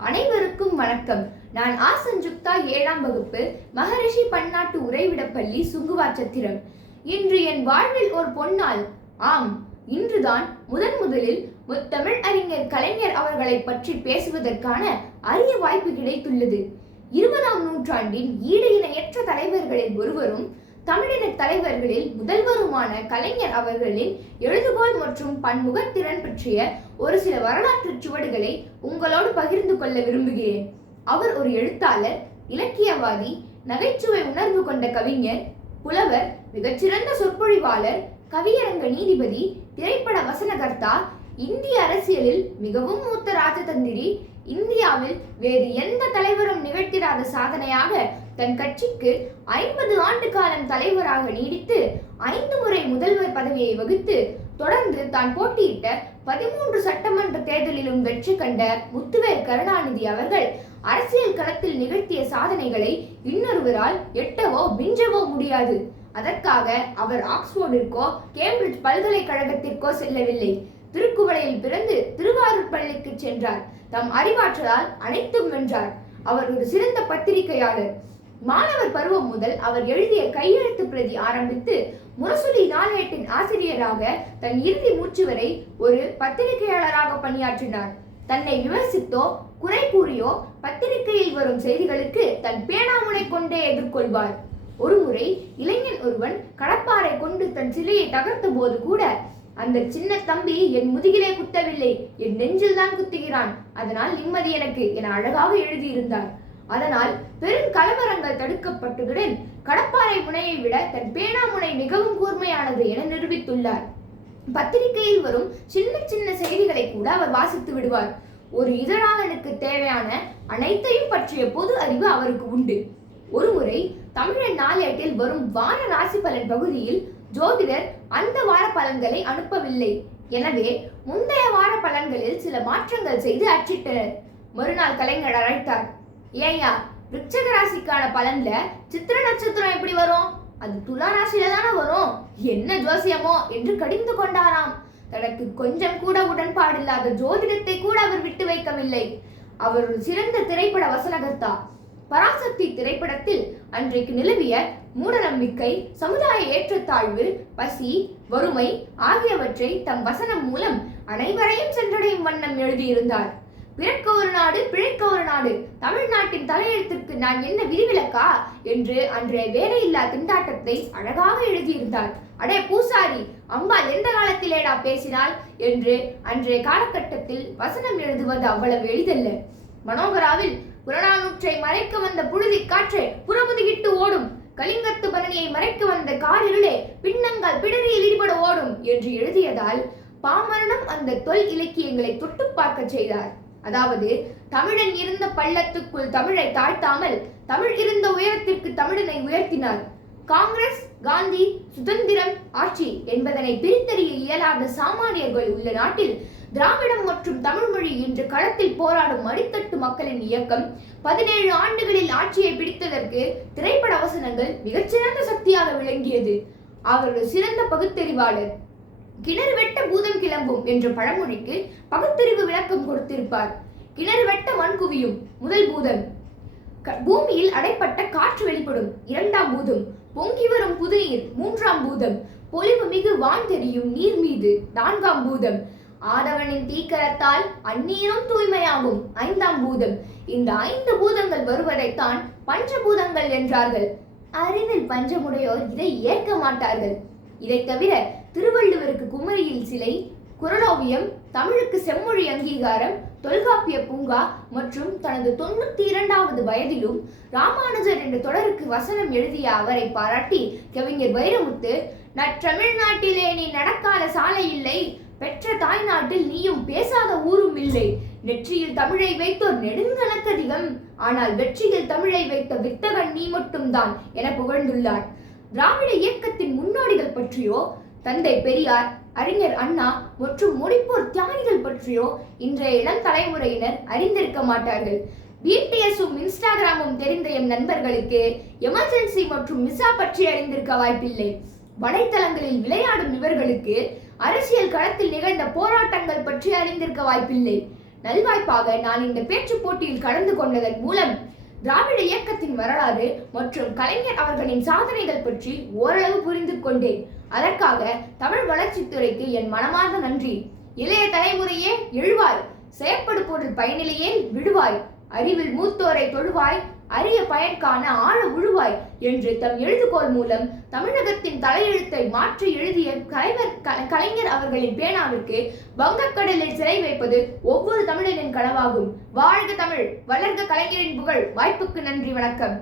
அனைவருக்கும் வணக்கம். நான் ஆசஞ்சுக்தா 7ஆம் வகுப்பு மகரிஷி பன்னாட்டு உறைவிடப்பள்ளி சுங்குவாச்சத்திரம். இன்று என் வாழ்வில் ஒரு பொன்னாள். ஆம், இன்றுதான் முதலில் முத்தமிழ் அறிஞர் கலைஞர் அவர்களை பற்றி பேசுவதற்கான அரிய வாய்ப்பு கிடைத்துள்ளது. 20ஆம் நூற்றாண்டின் ஈடு இணையற்ற தலைவர்களில் ஒருவரும் தமிழின தலைவர்களில் முதல்வருமான கலைஞர் அவர்களின் எழுதுகோள் மற்றும் பன்முகத்திறன் பற்றிய ஒரு சில வரலாற்று சுவடுகளை உங்களோடு பகிர்ந்து கொள்ள விரும்புகிறேன். அவர் ஒரு எழுத்தாளர், இலக்கியவாதி, நகைச்சுவை உணர்வு கொண்ட கவிஞர், புலவர், மிகச்சிறந்த சொற்பொழிவாளர், கவியரங்க நீதிபதி, திரைப்பட வசனகர்த்தா, இந்திய அரசியலில் மிகவும் மூத்த ராஜதந்திரி, இந்தியாவில் வேறு எந்த தலைவரும் நிகழ்த்திராத சாதனையாக தன் கட்சிக்கு 50 ஆண்டு காலம் தலைவராக நீடித்து 5 முறை முதல்வர் பதவியை வகித்து தொடர்ந்து தான் போட்டியிட்ட 13 சட்டமன்ற தேர்தலிலும் வெற்றி கண்ட முத்துவேல் கருணாநிதி அவர்கள் அரசியல் களத்தில் நிகழ்த்திய சாதனைகளை இன்னொருவரால் எட்டவோ மிஞ்சவோ முடியாது. அதற்காக அவர் ஆக்ஸ்போர்டிற்கோ கேம்பிரிட்ஜ் பல்கலைக்கழகத்திற்கோ செல்லவில்லை. திருக்குவளையில் பிறந்து திருவாரூர் பள்ளிக்கு சென்றார். தம் அறிவாற்றலால் அனைத்தும் வென்றார். அவர் ஒரு சிறந்த பத்திரிகையாளர். மாணவர் பருவம் முதல் அவர் எழுதிய கையெழுத்து பிரதி ஆரம்பித்து முரசொலி நாளேட்டின் ஆசிரியராக தன் இறுதி மூச்சு வரை ஒரு பத்திரிகையாளராக பணியாற்றினார். தன்னை விமர்சித்தோ குறை கூறியோ பத்திரிகையில் வரும் செய்திகளுக்கு தன் பேனாமுனை கொண்டே எதிர்கொள்வார். ஒருமுறை இளைஞன் ஒருவன் கடப்பாரை கொண்டு தன் சிலையை தகர்த்த போது கூட, அந்த சின்ன தம்பி என் முதுகிலே குத்தவில்லை, என் நெஞ்சில் தான் குத்துகிறான், அதனால் நிம்மதி எனக்கு என அழகாக எழுதியிருந்தார். அதனால் பெரும் கலவரங்கள் தடுக்கப்பட்டதுடன் கடப்பாறை முனையை விட தன் பேனா முனை மிகவும் கூர்மையானது என நிரூபித்துள்ளார். பத்திரிகையில் வரும் சின்ன சின்ன செய்திகளை கூட அவர் வாசித்து விடுவார். ஒரு இதழாளனுக்கு தேவையான அனைத்தையும் பற்றிய பொது அறிவு அவருக்கு உண்டு. ஒருமுறை தமிழன் நாளேட்டில் வரும் வார ராசி பலன் பகுதியில் ஜோதிடர் அந்த வார பலன்களை அனுப்பவில்லை. எனவே முந்தைய வார பலன்களில் சில மாற்றங்கள் செய்து அச்சிட்டனர். மறுநாள் கலைஞர் அழைத்தார். ஏயா, விருச்சக ராசிக்கான பலன்ல சித்திர நட்சத்திரம் எப்படி வரும்? அது துலா ராசியில தானே வரும், என்ன ஜோசியமோ என்று கடிந்து கொண்டாராம். தனக்கு கொஞ்சம் கூட உடன்பாடில்லாத ஜோதிடத்தை கூட அவர் விட்டு வைக்கவில்லை. அவர் ஒரு சிறந்த திரைப்பட வசனகர்த்தா. பராசக்தி திரைப்படத்தில் அன்றைக்கு நிலவிய மூடநம்பிக்கை, சமுதாய ஏற்றத்தாழ்வு, பசி, வறுமை ஆகியவற்றை தம் வசனம் மூலம் அனைவரையும் சென்றடையும் வண்ணம் எழுதியிருந்தார். பிறக்க ஒரு நாடு, பிழைக்க ஒரு நாடு, தமிழ்நாட்டின் தலையெழுத்திற்கு நான் என்ன விதிவிலக்கா என்று அன்றைய வேலையில்லா திண்டாட்டத்தை அழகாக எழுதியிருந்தார். அடே பூசாரி, அம்மா எந்த காலத்திலேடா பேசினாள் என்று அன்றைய காலகட்டத்தில் வசனம் எழுதுவது அவ்வளவு எளிதல்ல. மனோகராவில் புறநானூற்றை மறைக்க வந்த புழுதி காற்றை புறமுதுகிட்டு ஓடும், கலிங்கத்து பரணியை மறைக்க வந்த காரிருளே பின்னங்கால் பிடரியில் ஈடுபட ஓடும் என்று எழுதியதால் பாமரனும் அந்த தொல் இலக்கியங்களை தொட்டு பார்க்க செய்தார். அதாவது, தமிழன் இருந்த பள்ளத்துக்குள் தமிழை தாழ்த்தாமல் தமிழ் இருந்த உயரத்திற்கு தமிழனை உயர்த்தினார். காங்கிரஸ், காந்தி, சுதந்திரம், ஆட்சி என்பதனை பிரித்தறிய இயலாத சாமானியர்கள் உள்ள நாட்டில் திராவிடம் மற்றும் தமிழ் மொழி என்று களத்தில் போராடும் அடித்தட்டு மக்களின் இயக்கம் 17 ஆண்டுகளில் ஆட்சியை பிடித்ததற்கு திரைப்பட வசனங்கள் மிகச்சிறந்த சக்தியாக விளங்கியது. அவர் ஒரு சிறந்த பகுத்தறிவாளர். கிணறு வெட்ட பூதம் கிளம்பும் என்ற பழமொழிக்கு பகுத்தறிவு விளக்கம் கொடுத்திருப்பார். கிணறு வெட்ட மண் குவியும், முதல் பூதம். பூமியில் அடைப்பட்ட காற்று வெளிப்படும், 2ஆம் பூதம். பொங்கி வரும் புதுநீர், 3ஆம் பூதம். பொலிவு மிகு வான் தெரியும் நீர் மீது, 4ஆம் பூதம். ஆதவனின் தீக்கரத்தால் அந்நீரும் தூய்மையாகும், 5ஆம் பூதம். இந்த 5 பூதங்கள் வருவதைத்தான் பஞ்சபூதங்கள் என்றார்கள். அறிவில் பஞ்சமுடையோர் இதை ஏற்க மாட்டார்கள். இதை தவிர திருவள்ளுவருக்கு குமரியில் சிலை, குறளோவியம், தமிழுக்கு செம்மொழி அங்கீகாரம், தொல்காப்பிய பூங்கா மற்றும் தனது 92வது வயதிலும் ராமானுஜர் என்ற தொடருக்கு வசனம் எழுதிய அவரை பாராட்டி கவிஞர் வைரமுத்து, நற்றமிழ்நாட்டிலே நீ நடக்காத சாலை இல்லை, பெற்ற தாய் நாட்டில் நீயும் பேசாத ஊரும் இல்லை, நெற்றியில் தமிழை வைத்தோர் நெடுங்கணக்கதிகம், ஆனால் வெற்றியில் தமிழை வைத்த வித்தகன் நீ மட்டும்தான் என புகழ்ந்துள்ளார். திராவிட இயக்கத்தின் முன்னோடிகள் பற்றியோ, தந்தை பெரியார், அறிஞர் அண்ணா மற்றும் மொழிப்போர் தியாகிகள் பற்றியோ இன்றைய இளம் தலைமுறையினர் அறிந்திருக்க மாட்டார்கள். பிடிஎஸும் இன்ஸ்டாகிராமும் தெரிந்த எம் நண்பர்களுக்கு எமர்ஜென்சி மற்றும் மிசா பற்றி அறிந்திருக்க வாய்ப்பில்லை. வலைத்தளங்களில் விளையாடும் இவர்களுக்கு அரசியல் களத்தில் நிகழ்ந்த போராட்டங்கள் பற்றி அறிந்திருக்க வாய்ப்பில்லை. நல்வாய்ப்பாக நான் இந்த பேச்சு போட்டியில் கலந்து கொண்டதன் மூலம் திராவிட இயக்கத்தின் வரலாறு மற்றும் கலைஞர் அவர்களின் சாதனைகள் பற்றி ஓரளவு புரிந்து கொண்டேன். அதற்காக தமிழ் வளர்ச்சித்துறைக்கு என் மனமார்ந்த நன்றி. இளைய தலைமுறையே எழுவாய், செயற்படு பொருள் பயனிலையே விடுவாய், அறிவில் மூத்தோரை தொழுவாய், அரிய பயன் காண ஆழ உழுவாய் என்று தம் எழுதுகோள் மூலம் தமிழகத்தின் தலையெழுத்தை மாற்றி எழுதிய கலைஞர் அவர்களின் பேனாவிற்கு வங்கக்கடலில் சிலை வைப்பது ஒவ்வொரு தமிழனின் கனவாகும். வாழ்க தமிழ், வளர்க கலைஞரின் புகழ். வாய்ப்புக்கு நன்றி, வணக்கம்.